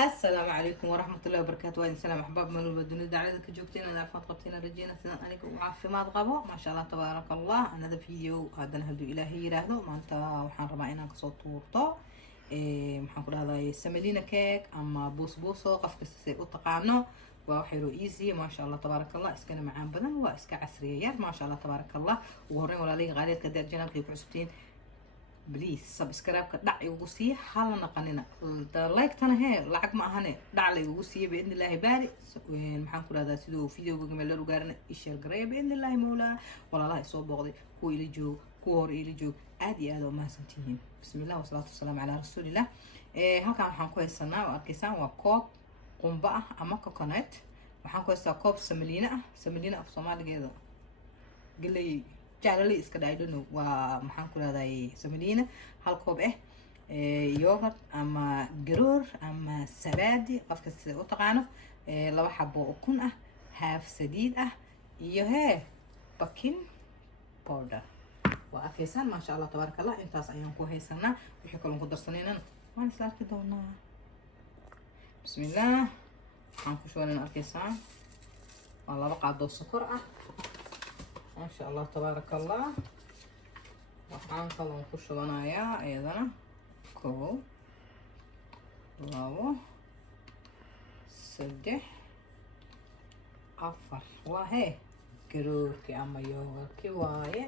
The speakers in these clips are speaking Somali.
السلام عليكم ورحمة الله وبركاته. وين سلام أحباب من الدنيا دعالة كجوكتين أنا عارفة قبتين رجينا سنة أنك وعافي ما تغبوا ما شاء الله تبارك الله. أنا ذا فيديو هذا نهدو إلهي راهدو ما أنت وحان رمائنا كصوت طورطو محان كل هذا سملينا كيك أما بوسو قف كسي أتقانو وحيرو إيزي ما شاء الله تبارك الله. إسكنا معان بدن وإسكا عسريات ما شاء الله تبارك الله. وهرين ولا لي غاليات كدير جناب كيف عسبتين بليز سبسكرايبka dhac igu sii hala naqanina like-tana hee lacag ma ahane dhac la igu siiyo باذن الله baari maxaan ku radaa sidoo videoga meel lagu gaarna share gareey باذن الله mawla walaalaha soo booqday ku ila joog ku hor ila joog aad iyo aad oo mahadsantihiin. bismillaah wasalaatu wasalaamu ala rasuulillah. halkan waxaan ku haysanaa oo arkaysaan waa koob qumba ah ama coconut. waxaan ku haystaa koob samaliina af Soomaaligeeda galay jaalali iska dhaydhano waa maxaan ku raadayay samaliina hal koob yogurt ama garoor ama sabaadi qofka sida u taqaano laba xabo ukun ah half saliid ah iyo baking powder. waa afaysan ma sha Allah tabarakallah. intaas ayaan ku haysanaa wixii kale ku darsanayna waan isla arki doonaa. bismillaah waxaan ku shoonan arkaysan waa laba qaado sokor ah ما شاء الله تبارك الله. waxaan kaloo ku shubanayaa ayadana koob labo saddex afar waa garoorkii ama yogurtkii waaye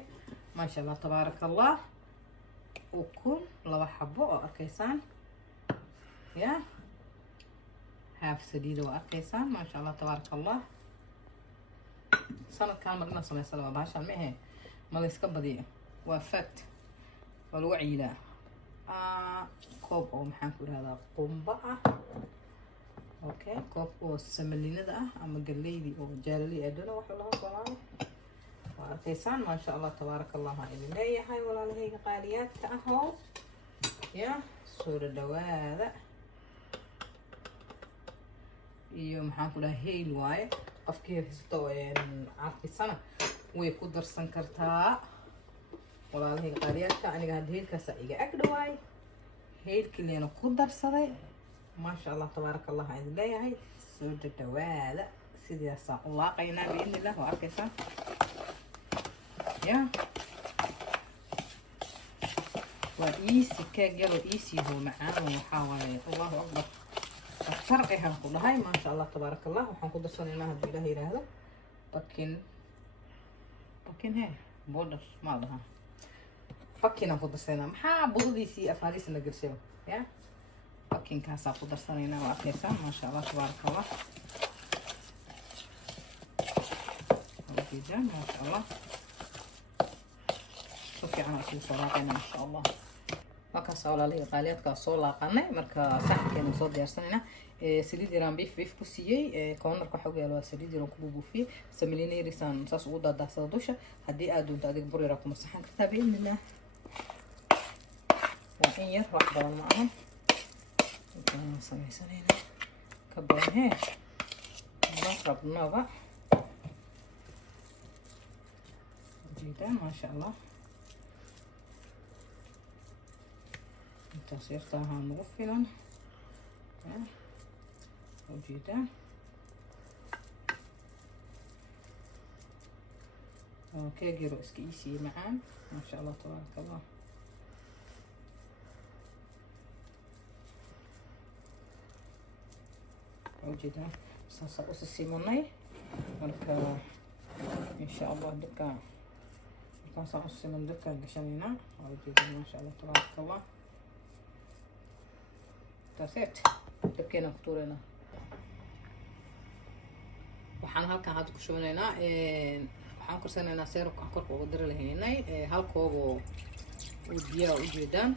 ما شاء الله تبارك الله. ukun laba xabo oo arkaysaan ya half saliid oo arkaysaan ما شاء الله تبارك الله. سنة كان مرنا سمي سلوى باشا المهي ما يسكب بديه وفت والوعي لا كوب أو محاكل هذا قنبة أوكي كوب أو السملينة ده أما قليلي أو جاللي أدنى وحلها صلاة وارتيسان ما شاء الله تبارك الله. هاي اللي هاي ولا هي قاليات كأهو يا سورة دواء iyo maxaan ku dhahay heel waaye qofkii haysto caafisana way ku darsan kartaa walaalahayga qaaliyaadka. aniga hadda heelkaas iga ag dhawaay heelkii leena ku darsaday ma sha Allah tabaaraka Allah. idin leeyahay soo dhawaada sidaas aan u laaqaynaa biidni Allah. waa arkaysaa ya waa easy keeg yaro easy hoo macaan waxaa waaye Allahu akbar فرقي هنقول هاي ما شاء الله تبارك الله. وحنقول درسنا لها بالله هذا بكين هاي بودر ما لها بكين هنقول درسنا محا بودي سي أفاريس اللي قرسيو يا بكين كاسا قدر درسنا لنا وأكيسا ما شاء الله تبارك الله. جدا ما شاء الله. شوفي أنا أسوي صراحة ما شاء الله. markaas walaalay qaaliyaadka soo laaqanay marka saxkeena soo diyaarsanayna saliid yaraan beef ku siiyay cornerka waxa weeye waa saliid yaraan ku buufiyay samaliina yarisan saas ugu daadaasada dusha haddii aad doonto adig bur yar ku masaxan kartaa biidnillah. waa in yar wax badan ma aha intaan samaysanayna ka badan rabnaba jida ma sha Allah. تصيرتها مغفلا موجودة اوكي جيرو اسكيسي معان ما شاء الله تبارك الله. موجودة صلصة أساسي مني مركا إن شاء الله دكا صلصة أساسي من دكا قشنينا موجودة ما شاء الله تبارك الله. تاسيت دبكينا فطورنا waxaan halkan hadda ku shubanaynaa waxaan kursanaynaa seerabka aan korka uga dari lahaynay hal koob oo biyo u jeedaan.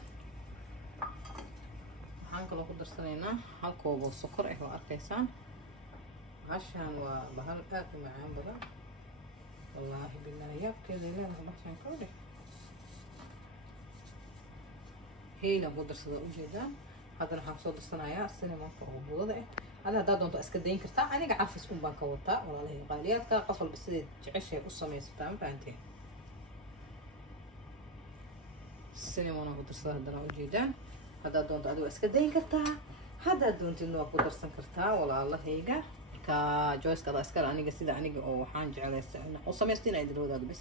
waxaan kaloo ku darsanaynaa hal koob oo sokor oo arkaysaan عشان وبهال آكل معاه بقى والله بالله يبكي لي لا عشان كله هي لو بدر صدق جدا هذا راح أصور الصناعة السينما كوبوضة هذا دادون تأسكدين كرتا أنا قاعد في سكون بانكوتا والله هي غاليات كقفل بسيد عشة قصة ما يستعمل فانتين السينما أنا بدر صدق جدا هذا دون تأدو أسكدين كرتا haddaad doontidna waa ku darsan kartaa walaalahayga ka joyska ada iskale aniga sida aniga oo waxaan jeclaysta oo samaysta inay idin wadaago bas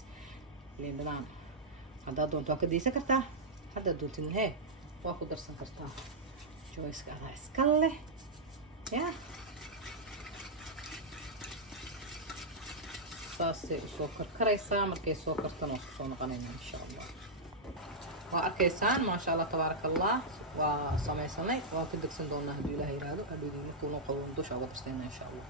liin dhanaan haddaad doonto waa ka daysan kartaa haddaad doontidna hee waa ku darsan kartaa joyska ada iskale leh ya saasay usoo karkaraysaa markay soo kartana waa kusoo noqonayna insha allah waa arkaysaan maasha allah tabaaraka allah waa samaysanay waa ka degsan doonaa hadduu ilaahay yiraahdo adhoodii markuu noo qabo dusha uga darsanayna insha allah